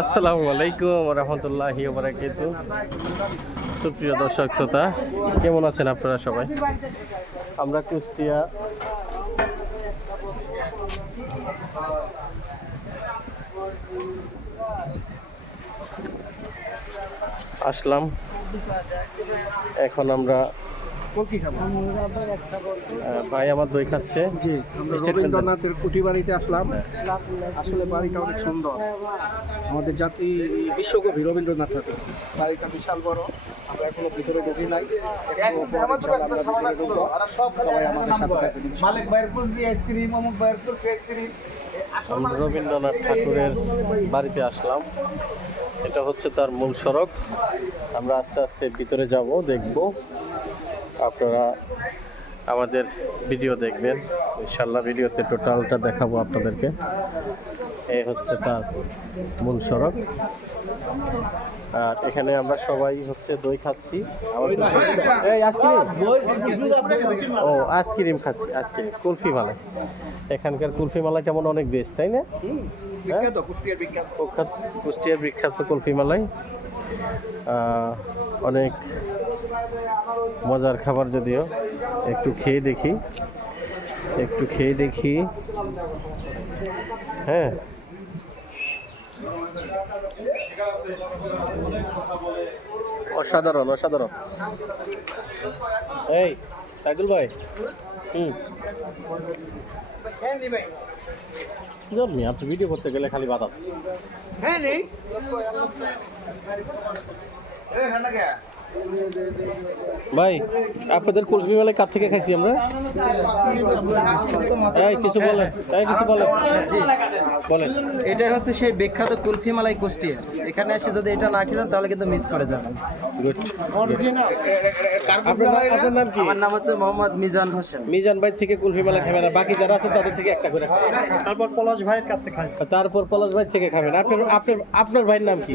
আসসালামু আলাইকুম রহমতুল্লাহি ওয়া বারাকাতুহু। সুপ্রিয় দর্শক শ্রোতা, কেমন আছেন আপনারা সবাই? আমরা কুষ্টিয়া আসলাম। এখন আমরা ভাই আমার দই খাচ্ছে। জি, আমরা রবীন্দ্রনাথের কুটি বাড়িতে আসলাম। আসলে বাড়িটা অনেক সুন্দর। আমাদের জাতি বিশ্বকবি রবীন্দ্রনাথ ঠাকুর। বাড়িটা বিশাল বড়। আমরা এখনো ভিতরে ঢুকি নাই। সবাই আমাদের সাথে থাকবেন। আমরা রবীন্দ্রনাথ ঠাকুরের বাড়িতে আসলাম। এটা হচ্ছে তার মূল সড়ক। আমরা আস্তে আস্তে ভিতরে যাব, দেখব। আপনারা আমাদের ভিডিও দেখবেন ইনশাল্লাহ। ভিডিওতে টোটালটা দেখাবো আপনাদেরকে। এই হচ্ছে তার মূল সড়ক। আর এখানে আমরা সবাই হচ্ছে দই খাচ্ছি। ও আইসক্রিম খাচ্ছি, আইসক্রিম কুলফি মালাই। এখানকার কুলফি মালাইটা মনে অনেক বেস্ট, তাই না? কুষ্টিয়ার বিখ্যাত কুলফি মালাই। অনেক মজার খাবার, যদিও একটু খেয়ে দেখি। হ্যাঁ, অসাধারণ। এই সাইদুল ভাই, জন্মি আপনি ভিডিও করতে গেলে খালি বাধা। ভাই, আপনাদের কুলফি মেলায় কার থেকে খাইছি আমরা? কিছু বলেন। এটা হচ্ছে সেই বিখ্যাত কুলফি মালাই কুষ্টিয়া। এখানে এসে যদি এটা না খেতেন তাহলে কিন্তু মিস করে যাবেন। আপনার নাম কি? আমার নাম হচ্ছে মোহাম্মদ মিজান হোসেন। মিজান ভাই থেকে কুলফি মালাই খাবেন, আর বাকি যারা আছে তাদের থেকে একটা করে খাবেন। তারপর পলাশ ভাইয়ের কাছে খাই। তারপর পলাশ ভাই থেকে খাবেন। আপনার ভাইয়ের নাম কি?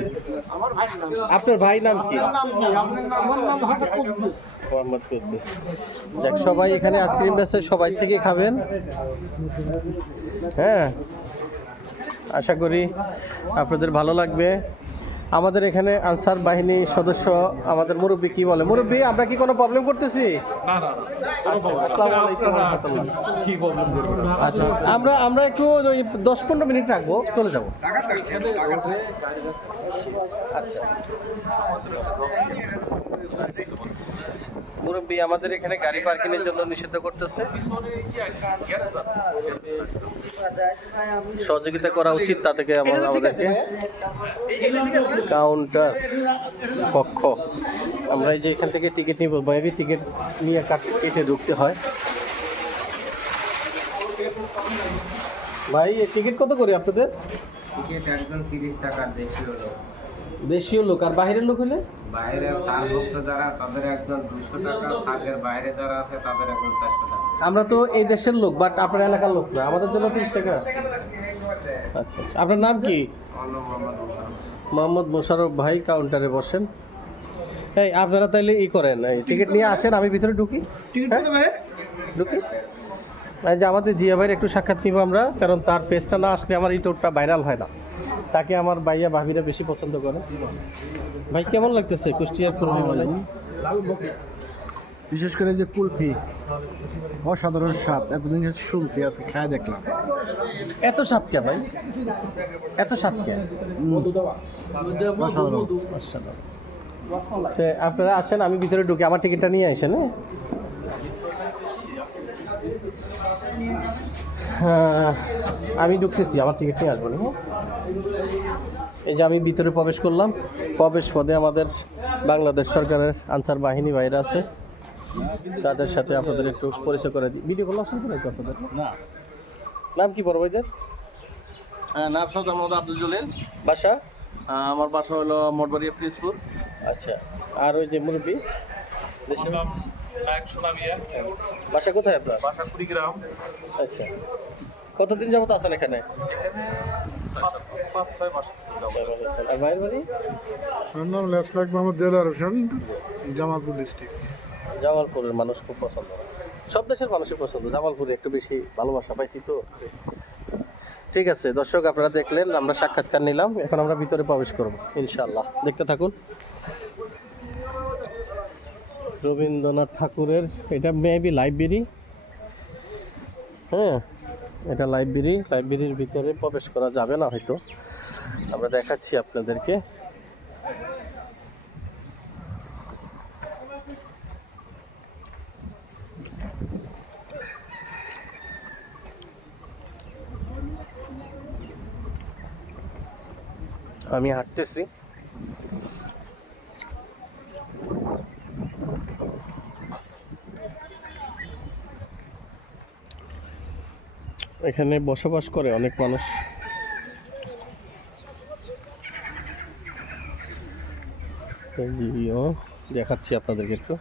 আপনার ভাই নাম কি? মোহাম্মদ কুদ্দুস। যাক, সবাই এখানে আইসক্রিম বেচে, সবাই থেকে খাবেন। হ্যাঁ, আশা করি আপনাদের ভালো লাগবে। আমাদের এখানে আনসার বাহিনী সদস্য, আমাদের মুরব্বী কি বলে? মুরব্বী, আমরা কি কোনো প্রবলেম করতেছি? আসসালামু আলাইকুম ওয়া রাহমাতুল্লাহ। আচ্ছা, আমরা একটু ওই 10-15 মিনিট রাখবো, চলে যাবো। আচ্ছা, মুরব্বী আমাদের এখানে গাড়ি পার্কিংয়ের জন্য নিষিদ্ধ করতেছে। সহযোগিতা করা উচিত তা থেকে আমাদেরকে। কাউন্টার কক্ষ, আমরা এই যে এখান থেকে টিকিট নিব, বাইরে টিকিট নিয়ে কেটে ঢুকতে হয়। ভাই, এই টিকিট কত করে আপনাদের? টিকিট একজন 30 টাকা। দেশীয় লোক, আর বাইরের লোক হলে? বাইরে সারভুক্ত যারা তাদের একজন 200 টাকা, সারের বাইরে যারা আছে তাদের একজন 400 টাকা। আমরা তো এই দেশের লোক, বাট আপনার এলাকার লোক না, আমাদের জন্য 30 টাকা। আচ্ছা, আপনার নাম কি? মোহাম্মদ মোশাররফ ভাই কাউন্টারে বসেন। এই আপনারা তাইলে করেন, এই টিকিট নিয়ে আসেন, আমি ভিতরে ঢুকি। এই যে আমাদের জিয়া ভাইয়ের একটু সাক্ষাৎ নিব আমরা, কারণ তার পেজটা না আসলে আমার এই টোরটা ভাইরাল হয় না। তাকে আমার ভাইয়া ভাবিরা বেশি পছন্দ করে। ভাই, কেমন লাগতেছে কুষ্টিয়ার কুলফি মালাই? বিশেষ করে যে কুলফি, অসাধারণ স্বাদ। এতদিন শুনছি, আছে খায় দেখলাম। এত স্বাদ কে ভাই? এত স্বাদ কে? আপনারা আসেন, আমি ভিতরে ঢুকি, আমার টিকিটটা নিয়ে আসেন। হ্যাঁ, আমি ঢুকতেছি, আমার টিকিট নিয়ে আসবো না। এই যে আমি ভিতরে প্রবেশ করলাম। প্রবেশ পদে আমাদের বাংলাদেশ সরকারের আনসার বাহিনী বাইরে আছে, তাদের সাথে আপনাদের একটু পরিচয় করে দিই। ভিডিও কল আসুন নাকি আপনাদের? না। নাম কি বড় ভাইদের? নাম সরদার মোহাম্মদ আব্দুল জলিল। বাসা? আমার বাসা হলো মোটবাড়িয়া প্রিন্সপুর। আচ্ছা, আর ওই যে মুরব্বী বাসা কোথায় আপনার? বাসা কুড়িগ্রাম। আচ্ছা, কতদিন যাবত আছেন এখানে? 5-6 মাস। আর ভাইয়ের বাড়ি? আমার নাম লেসলাক মোহাম্মদ দেলার হোসেন, জামালপুর ডিস্ট্রিক্ট। জামালপুরের মানুষ খুব পছন্দ, সব দেশের মানুষই পছন্দ। জামালপুরে একটু বেশি ভালোবাসা পাইছি তো। ঠিক আছে দর্শক, আপনারা দেখলেন, আমরা সাক্ষাৎকার নিলাম, এখন আমরা ভিতরে প্রবেশ করব ইনশাআল্লাহ। দেখতে থাকুন। রবীন্দ্রনাথ ঠাকুরের এটা মেবি লাইব্রেরি। হ্যাঁ, এটা লাইব্রেরির ভিতরে প্রবেশ করা যাবে না হয়তো, আমরা দেখাচ্ছি আপনাদেরকে। আমি হাঁটতেছি। এখানে বসবাস করে অনেক মানুষ। দেখাচ্ছি আপনাদেরকে একটু।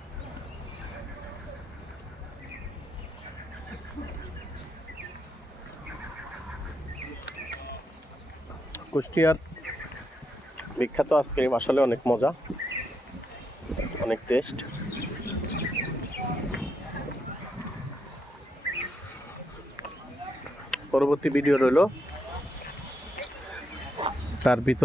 কুষ্টিয়ার বিখ্যাত আইসক্রিম আসলে অনেক মজা, অনেক টেস্ট। পরবর্তী ভিডিও রইল তার ভিতর